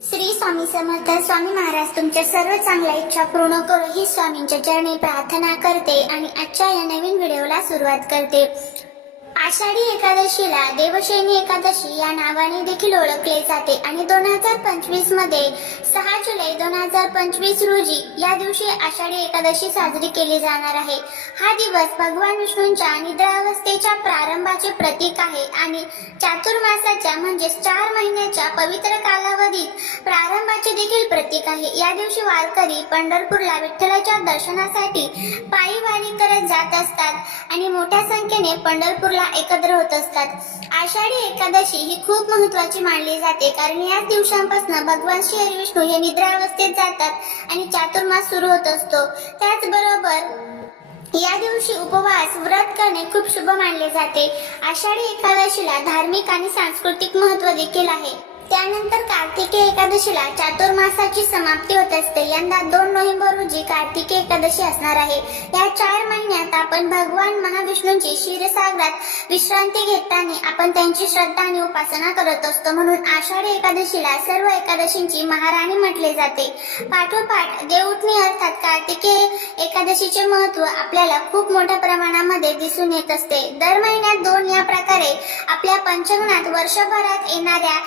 श्री स्वामी समर्थ. स्वामी महाराज तुमच्या सर्व चांगल्या इच्छा पूर्ण करो ही स्वामींच्या चरणी प्रार्थना करते आणि आजच्या या नवीन व्हिडिओला सुरुवात करते. आषाढी एकादशीला देवशयनी एकादशी या नावाने देखील ओळखले जाते आणि 2025 मध्ये 6 जुलै 2025 रोजी या दिवशी आषाढी एकादशी साजरी केली जाणार आहे. हा दिवस भगवान विष्णूंच्या निद्रावस्थेच्या प्रारंभाचे प्रतीक आहे आणि चातुर्मासाच्या म्हणजे 4 महिन्याच्या पवित्र कालावधीत प्रारंभाचे देखील प्रतीक आहे. या दिवशी वारकरी पंढरपूरला विठ्ठलाच्या दर्शनासाठी पायी वारी करत जात असतात आणि मोठ्या संख्येने पंढरपूरला एकत्र होत असतात. आषाढी एकादशी ही खूप महत्त्वाची मानली जाते कारण याच दिवसांपासून भगवान श्री हरी विष्णू हे निद्रावस्थेत जातात आणि चातुर्मास सुरू होत असतो. त्याचबरोबर या दिवशी उपवास व्रत करणे खूप शुभ मानले जाते. आषाढी एकादशीला धार्मिक आणि सांस्कृतिक महत्त्व देखील आहे. त्यानंतर कार्तिकी एकादशीला चातुर्मासाची समाप्ती होत असते. यंदा 2 नोव्हेंबर रोजी कार्तिकी एकादशी असणार आहे. या 4 महिन्यात आपण भगवान महाविष्णूंची क्षीरसागरात विश्रांती घेताना आपण त्यांची श्रद्धा आणि उपासना करत असतो. म्हणून आषाढी एकादशीला सर्व एकादशींची महाराणी म्हटले जाते. पाठोपाठ देवउठणी अर्थात कार्तिकी एकादशीचे महत्त्व आपल्याला खूप मोठ्या प्रमाणामध्ये दिसून येत असते. दर महिन्यात 2 या प्रकारे आपल्या पंचांगात वर्षभरात येणाऱ्या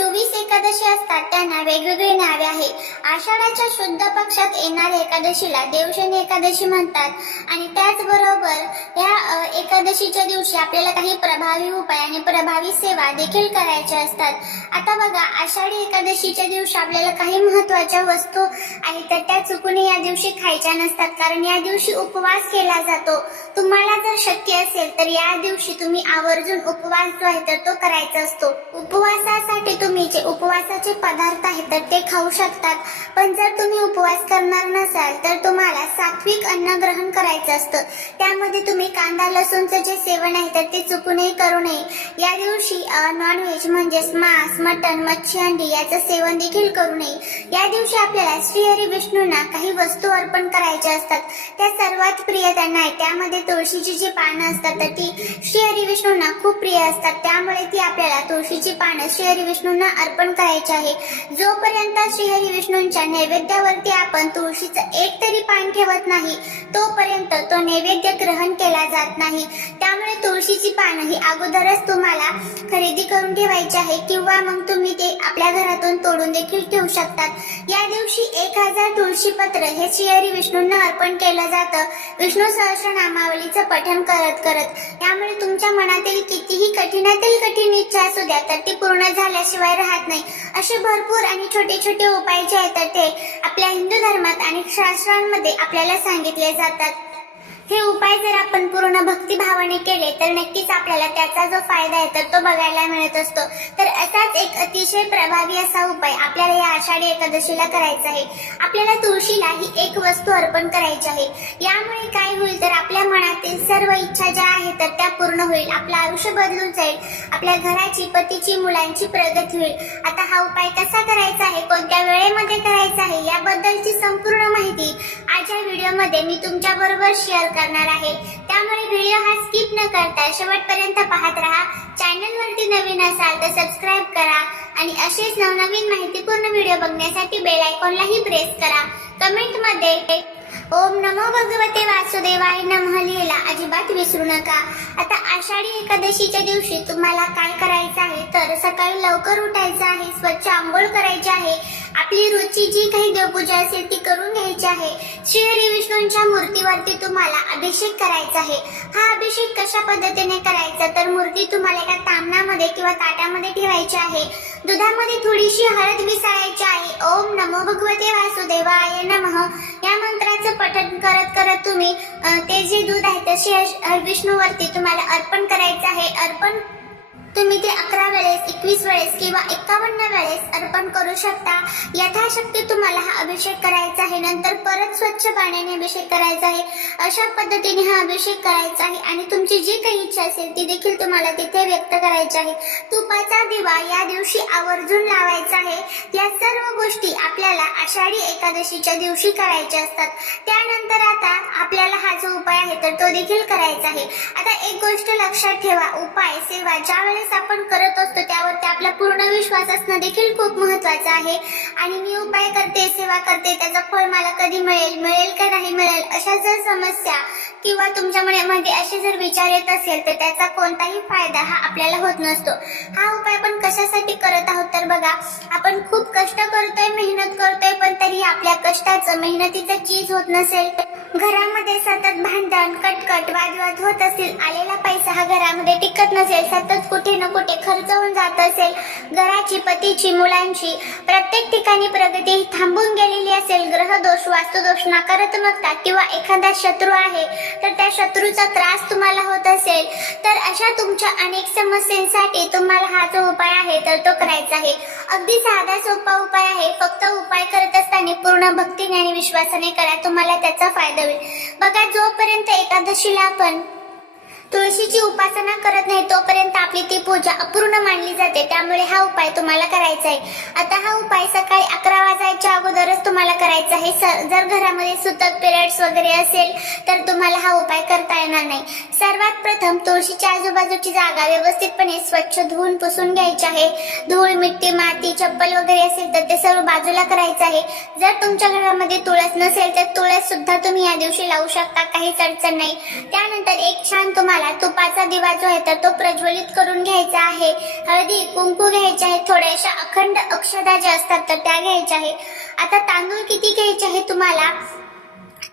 24 एकादशी असतात त्यांना वेगवेगळी नावे आहे. आषाढाच्या शुद्ध पक्षात येणाऱ्या एकादशीला देवशयनी एकादशी म्हणतात आणि त्याचबरोबर या एकादशीच्या दिवशी आपल्याला काही प्रभावी उपाय आणि प्रभावी सेवा देखील करायच्या असतात. आता बघा, आषाढी एकादशीच्या दिवशी आपल्याला काही महत्त्वाच्या वस्तू आहेत तर त्या चुकून या दिवशी खायच्या नसतात कारण या दिवशी उपवास केला जातो. तुम्हाला जर शक्य असेल तर या दिवशी तुम्ही आवर्जून उपवास जो आहे तर तो करायचा असतो. उपवासासाठी तुम्ही जे उपवासाचे पदार्थ आहेत तर ते खाऊ शकतात, पण जर तुम्ही उपवास करणार नसाल तर तुम्हाला सात्विक अन्न ग्रहण करायचं असतं. त्यामध्ये तुम्ही कांदा लसूणचं जे सेवन आहे तर ते चुकूनही करू नये. या दिवशी नॉनव्हेज म्हणजेच मांस, मटण, मच्छी, अंडी याचं सेवन देखील करू नये. या दिवशी आपल्याला श्रीहरी विष्णूंना काही वस्तू अर्पण करायच्या असतात. त्या सर्वात प्रिय त्यांना आहे. त्यामध्ये तुळशीची जी पानं असतात तर ती श्रीहरी विष्णूंना खूप प्रिय असतात. त्यामुळे ती आपल्याला तुळशीची पानं श्रीहरी विष्णूंना अर्पण करायचे आहे. जोपर्यंत श्रीहरी विष्णूंच्या नैवेद्यावरती आपण तुळशीचं एक तरी पान ठेवत नाही तोपर्यंत तो नैवेद्य ग्रहण केला जात नाही. त्यामुळे तुळशीची पानं ही अगोदरच तुम्हाला खरेदी करून ठेवायची आहे किंवा मग तुम्ही ते आपल्या घरातून तोडून देखील ठेवू शकतात. या दिवशी 1000 तुळशी पत्र हे श्रीहरी विष्णूंना अर्पण केलं जातं विष्णू सहस्रनामावलीचं पठण करत करत. त्यामुळे तुमच्या मनातील कितीही कठीणातील कठीण इच्छा असू द्या तर ती पूर्ण झाल्याशिवाय राहत नाही. असे भरपूर आणि छोटे छोटे उपाय जे आहेत तर ते आपल्या हिंदू धर्मात आणि शास्त्रांमध्ये आपल्याला सांगितले जातात. हे उपाय जर आपण पूर्ण भक्तिभावाने केले तर नक्कीच आपल्याला त्याचा जो फायदा आहे तर तो बघायला मिळत असतो. तर असाच एक अतिशय प्रभावी असा उपाय आपल्याला या आषाढी एकादशीला करायचा आहे. आपल्याला तुळशीला ही एक वस्तू अर्पण करायची आहे. यामुळे काय होईल तर आपल्या मनातील सर्व इच्छा ज्या आहेत तर त्या पूर्ण होईल. आपलं आयुष्य बदलून जाईल. आपल्या घराची, पतीची, मुलांची प्रगती होईल. आता हा उपाय कसा करायचा आहे, कोणत्या वेळेमध्ये करायचा आहे याबद्दलची संपूर्ण माहिती आजच्या व्हिडिओमध्ये मी तुमच्या बरोबर शेअर करणार आहे. त्यामुळे व्हिडिओ हा स्किप न करता शेवटपर्यंत पाहत राहा. चॅनल वरती नवीन असाल तर सबस्क्राईब करा आणि असेच नवनवीन माहितीपूर्ण व्हिडिओ बघण्यासाठी बेल आयकॉनलाही प्रेस करा. कमेंट मध्ये ओम नमो भगवते वासुदेवाय नमः लिहायला अजिबात विसरू नका. आता आषाढी एकादशीच्या दिवशी तुम्हाला काय करायचं आहे तर सकाळी लवकर उठायचं आहे, स्वच्छ आंघोळ करायची आहे, आपली रोजची जी काही देवपूजा असेल ती करून घ्यायची आहे. श्रीहरी विष्णूंच्या मूर्तीवरती तुम्हाला अभिषेक करायचा आहे. हा अभिषेक कशा पद्धतीने करायचा तर मूर्ती तुम्हाला एका तामणामध्ये किंवा ताटामध्ये ठेवायची आहे. दुधामध्ये थोडीशी हळद मिसळायची आहे. ओम नमो भगवते वासुदेवाय नमः या मंत्राचं पठण करत करत तुम्ही ते जे दूध आहे ते विष्णूवरती तुम्हाला अर्पण करायचं आहे. अर्पण तुम्ही ते 11 वेळेस, 21 वेळेस किंवा 51 वेळेस अर्पण करू शकता. यथाशक्ती तुम्हाला हा अभिषेक करायचा आहे. नंतर परत स्वच्छ पाण्याने अभिषेक करायचा आहे. अशा पद्धतीने हा अभिषेक करायचा आहे आणि तुमची जी काही इच्छा असेल ती देखील तुम्हाला तिथे व्यक्त करायची आहे. तुपाचा दिवा या दिवशी आवर्जून लावायचा आहे. या सर्व गोष्टी आपल्याला आषाढी एकादशीच्या दिवशी करायच्या असतात. त्यानंतर आता आपल्याला हा जो उपाय आहे तर तो देखील करायचा आहे. आता एक गोष्ट लक्षात ठेवा, उपाय सेवा ज्या वेळेस आपण करत असतो त्यावरती आपला पूर्ण विश्वास असणं देखील खूप महत्वाचं आहे. आणि मी उपाय करते, सेवा करते, त्याचं फळ मला कधी मिळेल का नाही मिळेल, अशा जर समस्या किंवा तुमच्या मनामध्ये असे जर विचार येत असेल तर त्याचा कोणताही फायदा हा आपल्याला होत नसतो. हा उपाय आपण कशासाठी करत आहोत तर बघा, आपण खूप कष्ट करतोय, मेहनत करतोय, पण तरी आपल्या कष्टाचं मेहनतीचं चीज होत नसेल, घरामध्ये सतत भांडण कटकट वादवाद होत असतील, आलेला पैसा हा घरामध्ये टिकत नसेल, सतत कुठे ना कुठे खर्च होऊन जात असेल, घराची, पतीची, मुलांची प्रत्येक ठिकाणी प्रगती ही थांबून गेलेली असेल, ग्रहदोष, वास्तुदोष, नकारात्मकता किंवा एखादा शत्रू आहे तर त्या शत्रूचा त्रास तुम्हाला होत असेल, तर अशा तुमच्या अनेक समस्यांसाठी तुम्हाला हा जो उपाय आहे तर तो करायचा आहे. अगदी साधा सोपा उपाय आहे. फक्त उपाय करत असताना पूर्ण भक्तीने आणि विश्वासाने करा, तुम्हाला त्याचा फायदा होईल. बघा, जोपर्यंत एकादशीला आपण तुळशीची उपासना करत नाही तोपर्यंत आपली ती पूजा अपूर्ण मानली जाते. त्यामुळे हा उपाय तुम्हाला करायचा आहे. आता हा उपाय सकाळी 11 वाजायच्या अगोदरच तुम्हाला करायचा आहे. जर घरामध्ये सुतक पिरियड्स वगैरे असेल तर तुम्हाला हा उपाय करता येणार नाही. सर्वात प्रथम तुळशीच्या आजूबाजूची जागा व्यवस्थितपणे स्वच्छ धुवून पुसून घ्यायची आहे. धूळ, मिट्टी, माती, चप्पल वगैरे असेल तर ते सर्व बाजूला करायचं आहे. जर तुमच्या घरामध्ये तुळस नसेल तर तुळस सुद्धा तुम्ही या दिवशी लावू शकता, काहीच अडचण नाही. त्यानंतर एक छान तुम्हाला तुपाचा दिवा जो आहे तर तो प्रज्वलित करून घ्यायचा आहे. हळदी कुंकू घ्यायचे आहे. थोड्याशा अखंड अक्षता ज्या असतात तर त्या घ्यायच्या आहे. आता तांदूळ किती घ्यायचे आहे तुम्हाला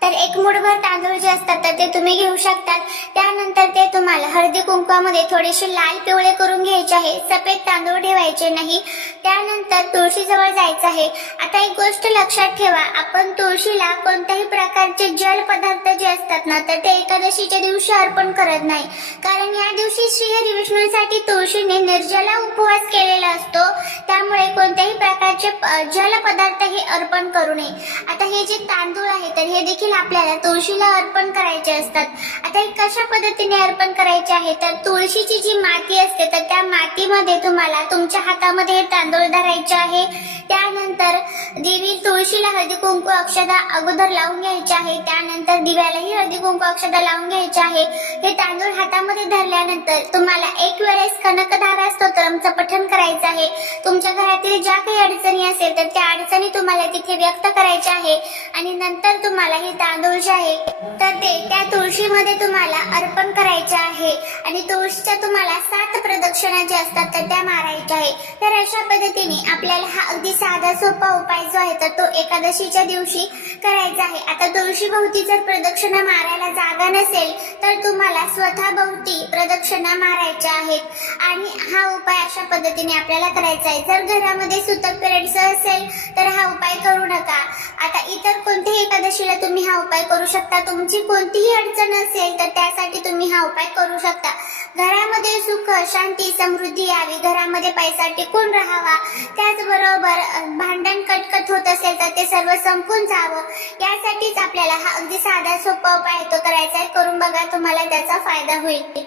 तर 1 मूठभर तांदूळ जे असतात तर ते तुम्ही घेऊ शकतात. त्यानंतर ते तुम्हाला हळदी कुंकवामध्ये थोडेसे लाल पिवळे करून घ्यायचे आहे. सफेद तांदूळ ठेवायचे नाही. त्यानंतर तुळशीजवळ जायचं आहे. आता एक गोष्ट लक्षात ठेवा, आपण तुळशीला कोणत्याही प्रकारचे जल पदार्थ जे असतात ना तर ते एकादशीच्या दिवशी अर्पण करत नाही, कारण या दिवशी श्रीहरी विष्णूंसाठी तुळशीने निर्जला उपवास केलेला असतो. त्यामुळे कोणत्याही प्रकारचे जल पदार्थ हे अर्पण करू नये. आता हे जे तांदूळ आहे तर हे देखील आपल्याला तुळशीला अर्पण करायचे असतात. आता हे कशा पद्धतीने अर्पण करायचे आहे तर तुळशीची जी माती असते तर त्या मातीमध्ये तुम्हाला तुमच्या हातामध्ये हे तांदूळ धरायचे आहे. त्यानंतर देवी तुळशीला हळदी कुंकू अक्षता अगोदर लावून घ्यायचे आहे. त्यानंतर दिव्यालाही हळदी कुंकू अक्षता लावून घ्यायचे आहे. हे तांदूळ हातामध्ये धरल्यानंतर तुम्हाला एक वेळेस कनकधारा स्तोत्रमचं पठण करायचं आहे. तुमच्या घरातील ज्या काही अडचणी असेल तर त्या अडचणी तुम्हाला तिथे व्यक्त करायच्या आहे आणि नंतर तुम्हाला हे तांदूळ जे आहे तर ते त्या तुळशीमध्ये तुम्हाला अर्पण करायचे आहे आणि तुळशीच्या तुम्हाला 7 प्रदक्षिणा ज्या असतात तर त्या मारायच्या आहे. तर अशा पद्धतीने आपल्याला हा अगदी साधा सोपा उपाय जो आहे तर तो एकादशीच्या दिवशी करायचा आहे. आता तुळशी भोवती जर प्रदक्षिणा मारायला जागा नसेल तर तुम्हाला स्वतः भोवती प्रदक्षिणा मारायच्या आहेत आणि हा उपाय अशा पद्धतीने आपल्याला करायचा आहे. जर घरामध्ये सुतक पिरियड्स असेल तर हा उपाय करू नका. आता इतर कोणत्याही एकादशीला तुम्ही हा उपाय करू शकता. तुमची कोणतीही अडचण असेल तर त्यासाठी तुम्ही हा उपाय करू शकता. घरामध्ये सुख, शांती, समृद्धी यावी, घरामध्ये पैसा टिकून राहावा, त्याचबरोबर भांडण कटकट होत असेल तर ते सर्व संपून जावं, यासाठीच आपल्याला हा अगदी साधा सोपा उपाय तो करायचा आहे. करून बघा, तुम्हाला त्याचा फायदा होईल.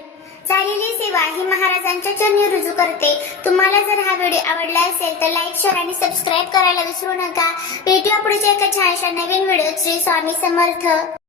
झालेली सेवा ही महाराजांच्या चरणी रुजू करते. तुम्हाला जर हा व्हिडिओ आवडला असेल तर लाईक, शेअर आणि सबस्क्राईब करायला विसरू नका. भेटूया पुढच्या एका छानशा नवीन व्हिडिओ. श्री स्वामी समर्थ.